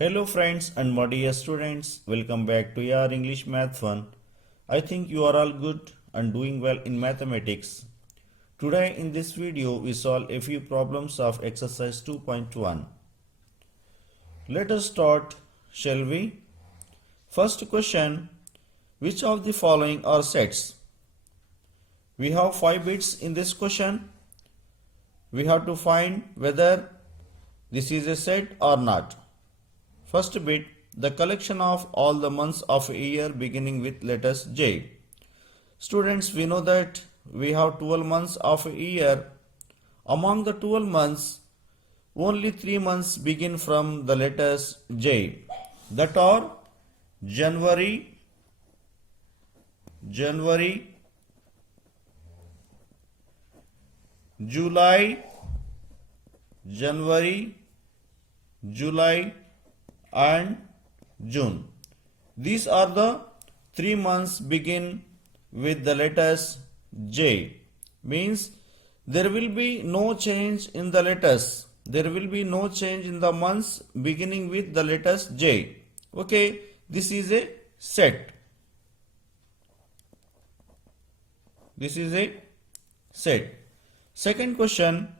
Hello friends and my dear students, welcome back to your English Math Fun. I think you are all good and doing well in mathematics. Today in this video we solve a few problems of exercise 2.1. Let us start, shall we? First question, which of the following are sets? We have 5 bits in this question. We have to find whether this is a set or not. First bit, the collection of all the months of a year beginning with letters J. Students, we know that we have 12 months of a year. Among the 12 months, only 3 months begin from the letters J. That are January, July, and June. These are the 3 months begin with the letters J. Means there will be no change in the letters. There will be no change in the months beginning with the letters J. Okay, this is a set. This is a set. Second question,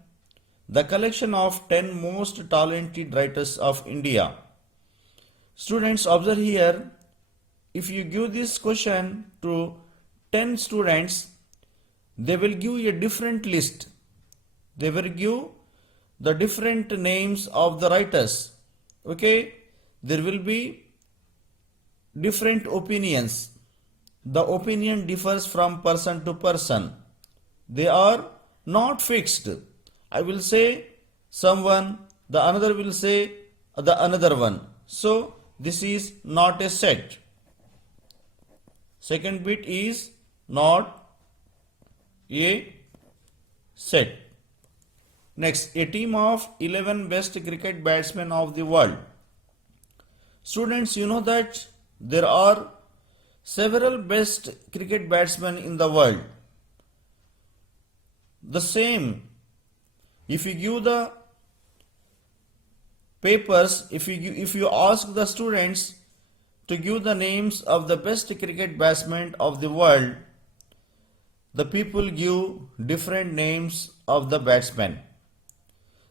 the collection of 10 most talented writers of India. Students, observe here, if you give this question to 10 students, they will give a different list. They will give the different names of the writers. Okay, there will be different opinions. The opinion differs from person to person. They are not fixed. I will say someone, the another will say the another one. So this is not a set. Second bit is not a set. Next, a team of 11 best cricket batsmen of the world. Students, you know that there are several best cricket batsmen in the world. The same, if you give the papers, if you ask the students to give the names of the best cricket batsmen of the world, the people give different names of the batsmen.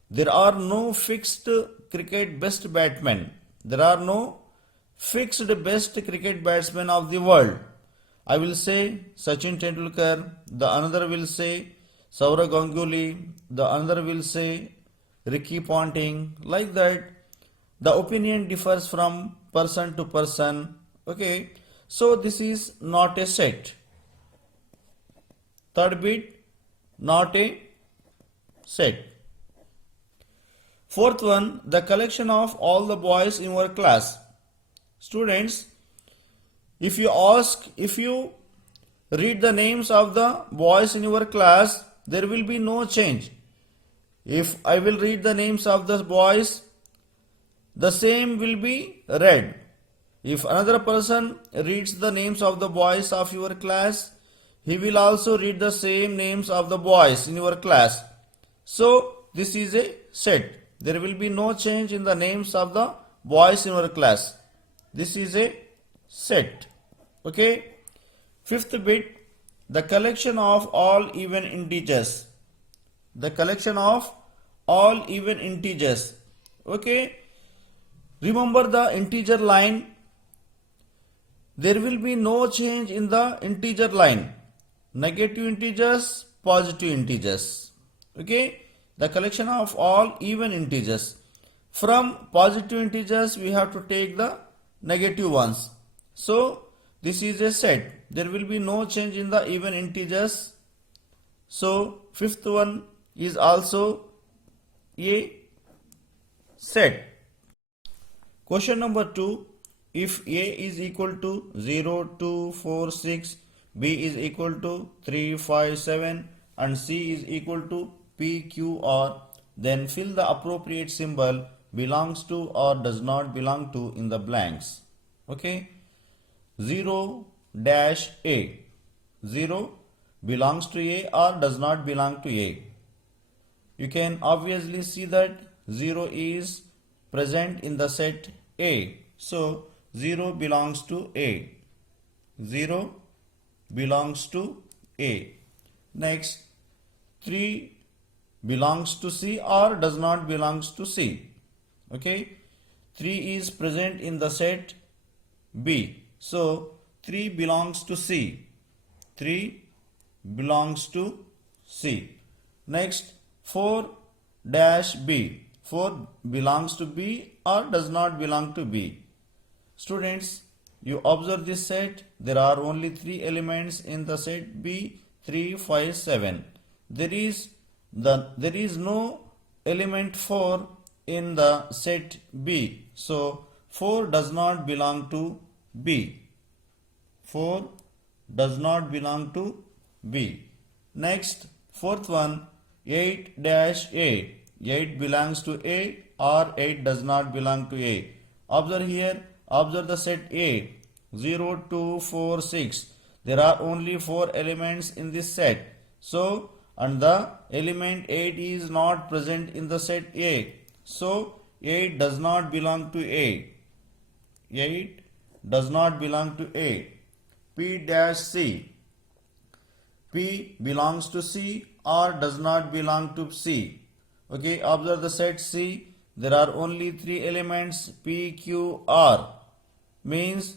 There are no fixed cricket best batsmen. There are no fixed best cricket batsmen of the world. I will say Sachin Tendulkar, the another will say Sourav Ganguly, the another will say Ricky Ponting. Like that, the opinion differs from person to person. Okay, so this is not a set. Third bit, not a set. Fourth one, the collection of all the boys in your class. Students, if you read the names of the boys in your class, there will be no change. If I will read the names of the boys, the same will be read. If another person reads the names of the boys of your class, he will also read the same names of the boys in your class. So this is a set. There will be no change in the names of the boys in your class. This is a set. Okay. Fifth bit, the collection of all even integers. The collection of all even integers. Okay. Remember the integer line. There will be no change in the integer line. Negative integers, positive integers. Okay. The collection of all even integers. From positive integers, we have to take the negative ones. So this is a set. There will be no change in the even integers. So fifth one is also a set. Question number 2. If A is equal to 0, 2, 4, 6, B is equal to 3, 5, 7 and C is equal to P, Q, R, then fill the appropriate symbol belongs to or does not belong to in the blanks. Okay. 0 dash A. 0 belongs to A or does not belong to A. You can obviously see that 0 is present in the set A. So 0 belongs to A. 0 belongs to A. Next, 3 belongs to C or does not belongs to C. Okay. 3 is present in the set B. So 3 belongs to C. 3 belongs to C. Next, 4 dash B. 4 belongs to B or does not belong to B. Students, you observe this set. There are only 3 elements in the set B, 3, 5, 7. There is no element 4 in the set B. So 4 does not belong to B. 4 does not belong to B. Next, fourth one, 8 dash A. 8 belongs to A or 8 does not belong to A. Observe here, observe the set A. 0, 2, 4, 6. There are only 4 elements in this set. So, and the element 8 is not present in the set A. So, 8 does not belong to A. 8 does not belong to A. P dash C. P belongs to C or does not belong to C. Okay, observe the set C. There are only 3 elements P, Q, R. Means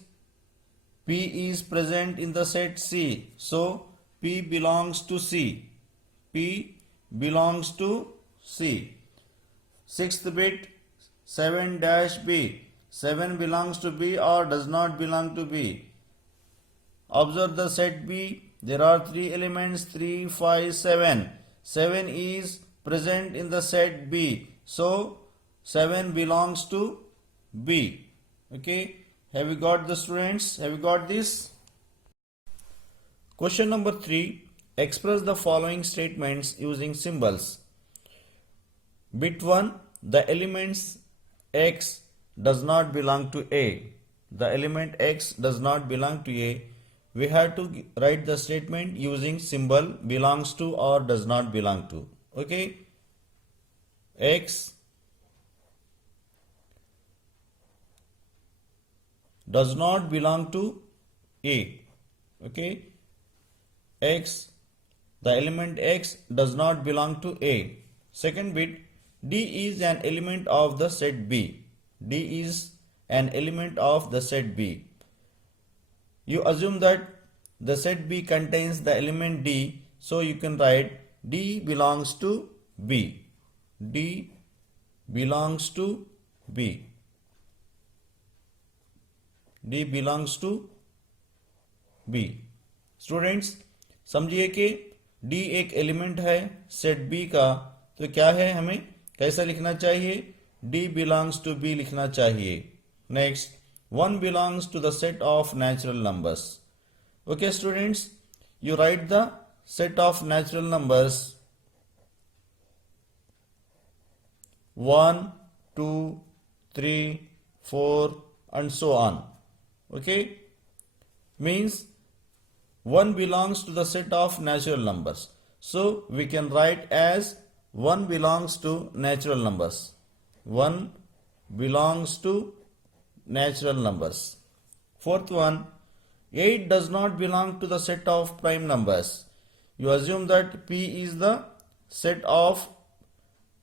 P is present in the set C. So P belongs to C. P belongs to C. Sixth bit, 7 dash B. 7 belongs to B or does not belong to B. Observe the set B. There are 3 elements 3, 5, 7. 7 is present in the set B. So 7 belongs to B. Okay. Have you got the students? Have you got this? Question number 3. Express the following statements using symbols. Bit 1. The elements X does not belong to A. The element X does not belong to A. We have to write the statement using symbol belongs to or does not belong to. Okay. X does not belong to A. Okay. X, the element X does not belong to A. Second bit, D is an element of the set B. D is an element of the set B. You assume that the set B contains the element D, so you can write D belongs to B. D belongs to B. D belongs to B. Students, समझिए कि D एक element है set B का, तो क्या है, हमें कैसा लिखना चाहिए? D belongs to B लिखना चाहिए. Next, 1 belongs to the set of natural numbers. Okay, students, you write the set of natural numbers 1, 2, 3, 4 and so on. Okay, means 1 belongs to the set of natural numbers. So we can write as 1 belongs to natural numbers. 1 belongs to natural numbers. Fourth one, 8 does not belong to the set of prime numbers. You assume that P is the set of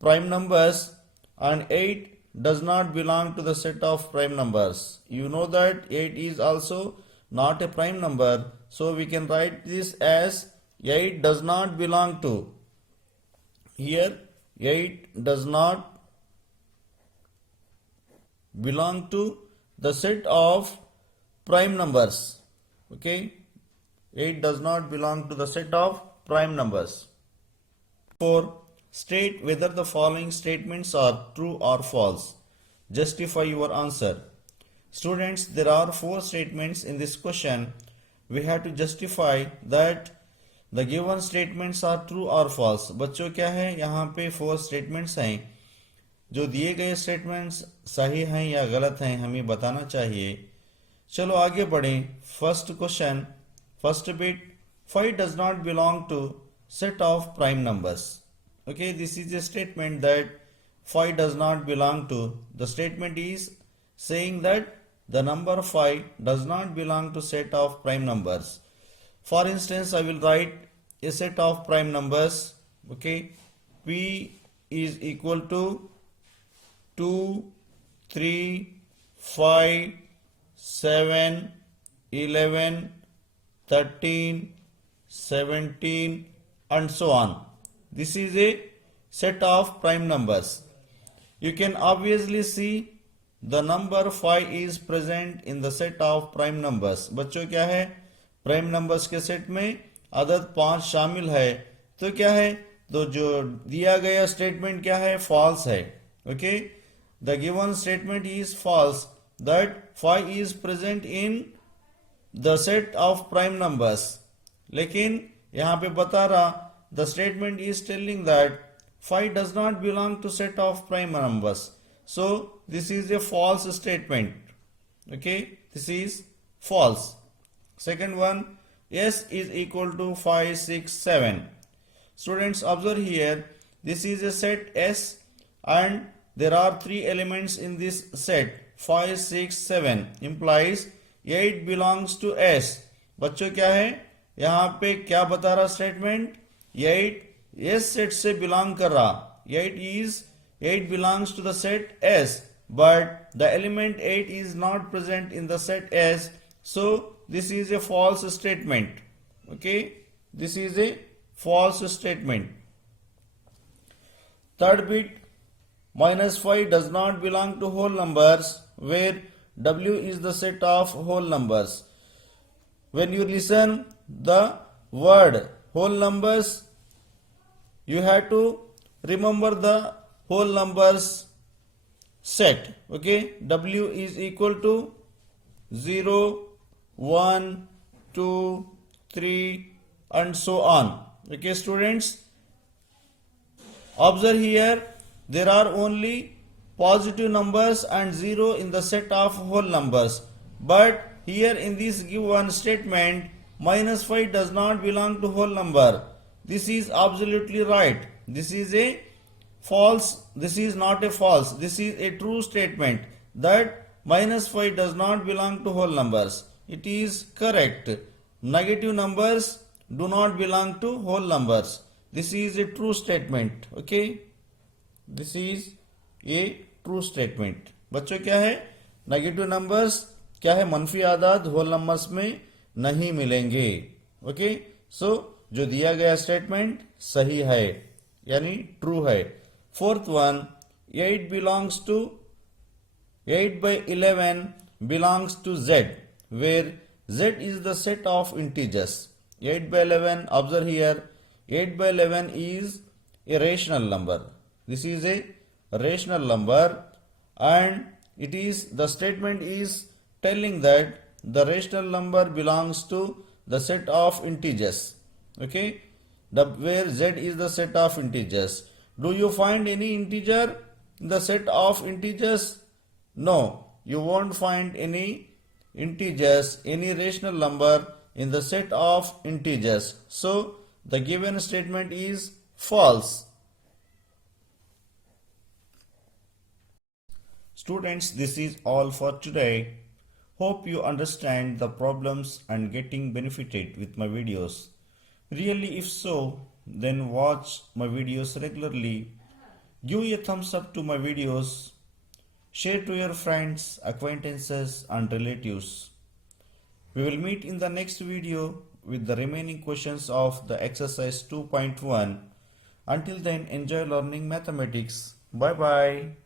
prime numbers and 8 does not belong to the set of prime numbers. You know that 8 is also not a prime number. So we can write this as 8 does not belong to. Here 8 does not belong to the set of prime numbers. Okay, 8 does not belong to the set of prime numbers. 4. State whether the following statements are true or false. Justify your answer. Students, there are 4 statements in this question. We have to justify that the given statements are true or false. बच्चों क्या है, यहाँ पे 4 statements हैं. जो दिए गए statements सही हैं या गलत हैं हमें बताना चाहिए. चलो आगे बढ़ें. First question, first bit, 5 does not belong to set of prime numbers. Okay, this is a statement that 5 does not belong to. The statement is saying that the number 5 does not belong to set of prime numbers. For instance, I will write a set of prime numbers. Okay, P is equal to 2, 3, 5, 7, 11, 13, 17 and so on. This is a set of prime numbers. You can obviously see the number 5 is present in the set of prime numbers. बच्चों क्या है, prime numbers के set में अदद 5 शामिल है, तो क्या है, तो जो दिया गया स्टेटमेंट क्या है, फॉल्स है. Okay, the given statement is false, that 5 is present in the set of prime numbers. लेकिन यहां पे बता रहा, the statement is telling that 5 does not belong to set of prime numbers. So this is a false statement. Okay, this is false. Second one, S is equal to 5, 6, 7. Students, observe here, this is a set S and there are 3 elements in this set. 5, 6, 7 implies 8 belongs to S. बच्चों क्या है, यहाँ पे क्या बता रहा statement, 8 S set से belong कर रहा. 8 belongs to the set S, but the element 8 is not present in the set S. So this is a false statement. Okay, this is a false statement. Third bit, -5 does not belong to whole numbers, where W is the set of whole numbers. When you listen the word whole numbers, you have to remember the whole numbers set. Okay, W is equal to 0, 1, 2, 3 and so on. Okay students, observe here, there are only positive numbers and 0 in the set of whole numbers, but here in this given statement, -5 does not belong to whole number. This is absolutely right. This is a false. This is not a false. This is a true statement that -5 does not belong to whole numbers. It is correct. Negative numbers do not belong to whole numbers. This is a true statement. Okay. This is a true statement. बच्चों क्या है, negative numbers क्या है, मनफी आदाद whole numbers में नहीं मिलेंगे. Okay, सो जो दिया गया स्टेटमेंट सही है, यानी ट्रू है. Fourth one, 8 belongs to 8 by 11 belongs to Z, where Z is the set of integers. 8 by 11, observe here, 8 by 11 is a rational number. This is a rational number and it is, the statement is telling that the rational number belongs to the set of integers. Okay, where Z is the set of integers. Do you find any integer in the set of integers? No, you won't find any integers, any rational number in the set of integers. So the given statement is false. Students, this is all for today. Hope you understand the problems and getting benefited with my videos. Really, if so, then watch my videos regularly. Give a thumbs up to my videos. Share to your friends, acquaintances and relatives. We will meet in the next video with the remaining questions of the exercise 2.1. Until then, enjoy learning mathematics. Bye bye.